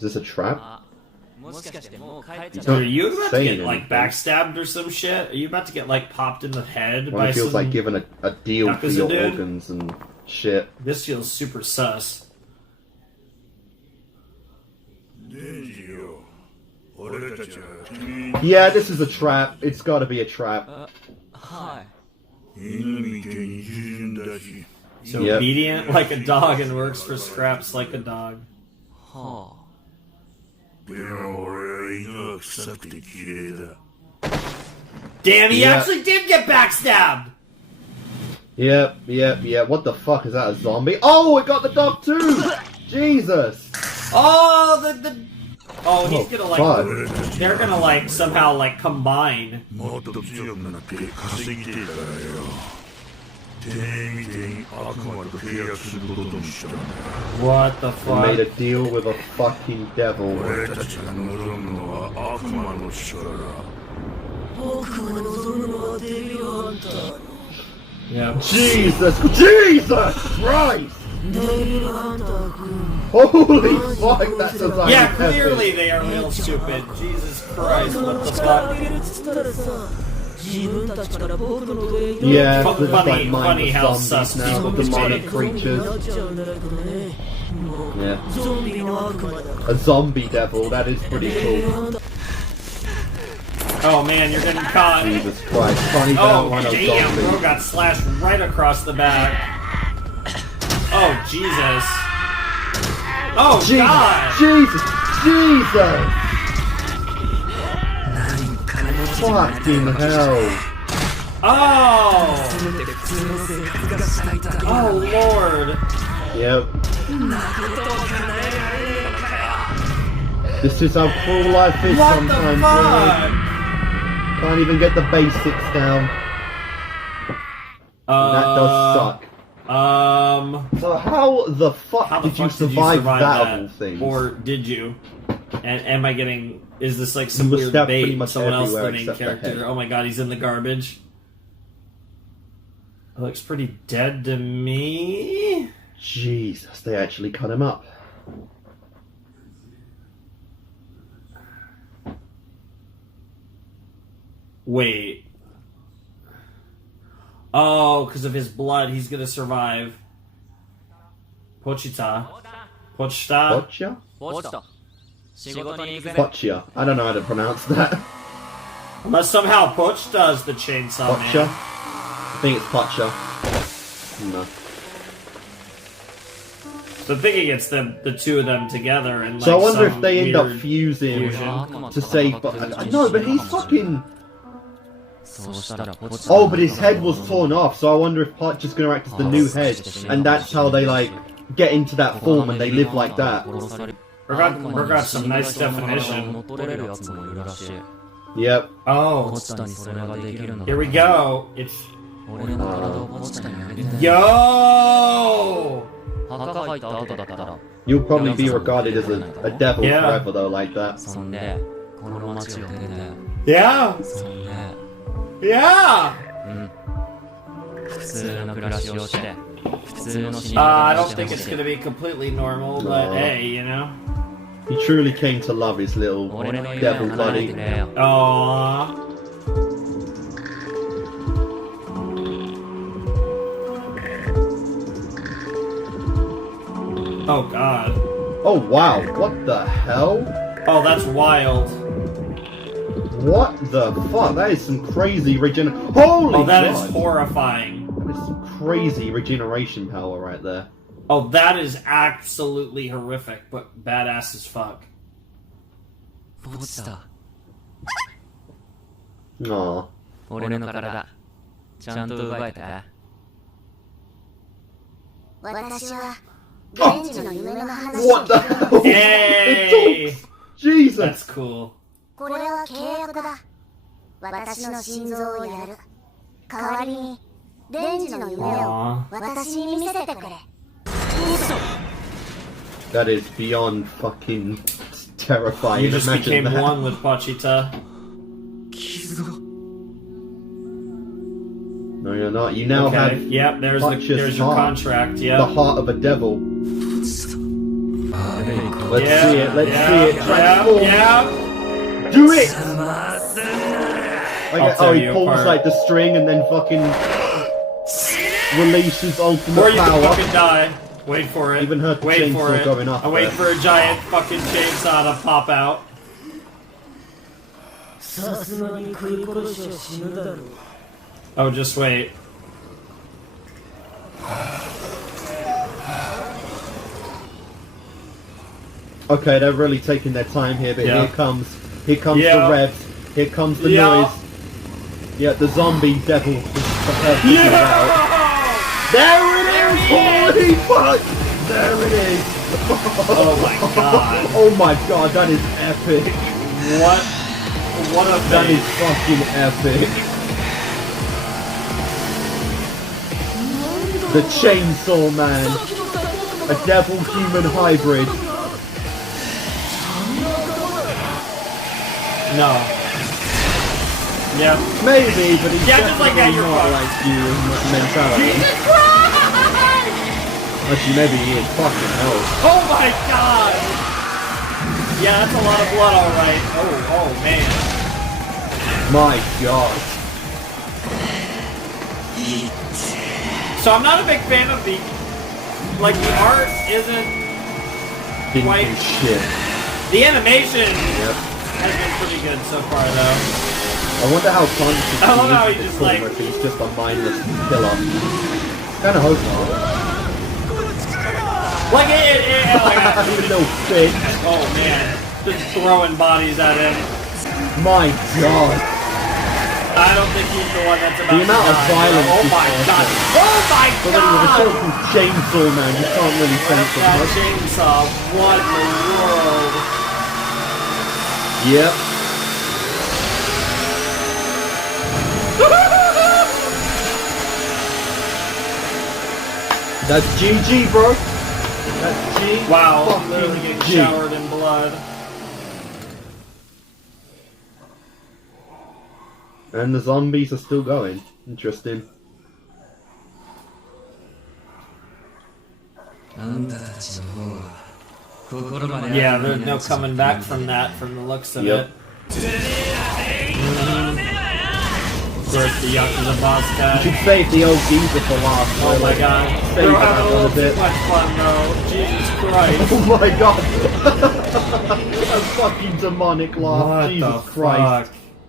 this a trap? Are you about to get like backstabbed or some shit? Are you about to get like popped in the head Well, by it feels some... like giving a deal for your dude? organs and shit. This feels super sus. Yeah, this is a trap. It's gotta be a trap. So Yep. obedient like a dog and works for scraps like a dog. Damn, he Yeah. actually did get backstabbed! Yep. What the fuck is that, a zombie? Oh, it got the dog too! Jesus! Oh, Oh, he's gonna like... fuck. They're gonna like somehow like combine. What the They fuck? made a deal with a fucking devil. Yeah. Jesus Christ! Holy fuck, that's a zombie. Yeah, clearly they are real stupid. Jesus Christ, what the fuck? Yeah, Funny- they're just like funny how mindless sus zombies now, people can demonic be. creatures. Yeah. A zombie devil, that is pretty cool. Oh man, you're getting caught. Jesus Christ, funny Oh that one of damn, bro zombies. got slashed right across the back. Oh Jesus. Oh God. Jesus! Fucking hell. Oh. Oh Lord. Yep. This is how cruel life is What the sometimes, fuck? really. Can't even get the basics down. That does suck. So how the fuck How the did you fuck did you survive survive that that? of all things? Or did you? And am I getting... Is this like some You were weird stabbed pretty bait? much Someone else the everywhere main except the character? head. Oh my god, he's in the garbage. Looks pretty dead to me. Jesus, they actually cut him up. Wait. Oh, because of his blood, he's gonna survive. Pochita. Pochita? Pochia? Pochia. I don't know how to pronounce that. Unless somehow Pochita is the chainsaw Pochia? man. I think it's Pochia. No. So I'm thinking it's the two of them together and like So I wonder some if they end up weird fusing fusion. to save. No, but he's fucking. Oh, but his head was torn off, so I wonder if Pochia's gonna act as the new head, and that's how they like get into that form and they live like that. Forgot some nice definition. Yep. Oh. Here we go. It's... Yo! You'll probably be regarded as a devil Yeah. forever, though, like that. Yeah! Yeah! I don't think it's gonna be completely normal, but No. hey, you know? He truly came to love his little devil buddy. Aww. Oh god. Oh wow, what the hell? Oh, that's wild. What the fuck? That is some crazy Holy Oh, that God. is horrifying. That is some crazy regeneration power right there. Oh, that is absolutely horrific, but badass as fuck. Aw. What the hell? Yay! It talks! Jesus! That's cool. これは契約だ。私の心臓をやる。代わりに、デンジの夢を私に見せてくれ。That is beyond fucking terrifying. You just Imagine became that. one with Pochita. No, you're not. You now have Yep, there's Hutch's your heart. contract. the Yeah. heart of a devil. Let's Yeah, see it. Let's yeah, see it transform. Yeah. Do it! I'll Oh, tear he you pulls apart. like the string and then fucking releases ultimate Or you can power. fucking die. Wait for it. Even her Wait for chainsaw it. going off I'm waiting there. for a giant fucking chainsaw to pop out. Oh, just wait. Okay, they're really taking their time here, but Yeah. here comes the revs, here comes the Yeah. noise. Yeah, the zombie devil is prepared to get out. There it is! Holy fuck! There it is! Oh my god. Oh my god, that is epic! What a That thing. is fucking epic! The Chainsaw Man! A devil-human hybrid. No. Yeah. Maybe, but he's Yeah, just like that, definitely you're not fucked. like you in mentality. Actually, maybe he is. Fucking hell. Oh my god! Yeah, that's a lot of blood, alright. Oh man. My god. So I'm not a big fan of the art isn't Didn't Quite- do shit. the animation Yep. has been pretty good so far though. I wonder how Punch is I love how he this just, corner, like- if he's just a mindless killer. Kinda hope not. Like He's a little bitch. oh man. Just throwing bodies at him. My god. I don't think he's the one that's about The amount to of die. violence Oh is my awesome. god. Oh my But then with a god! show called Chainsaw Man, you can't really What sense is it that much. chainsaw? What in the world? Yep. That's GG, bro. That's G. Wow, fucking he's getting G. showered in blood. And the zombies are still going. Interesting. Yeah, there's no coming back from that from the looks of Yep. it. Of course, the Yakuza boss You guy. should save the old geezer for last. Oh my god. Save They're that having a a little bit. too much fun though. Jesus Christ. Oh my god! A fucking demonic laugh. What Jesus the Christ. fuck?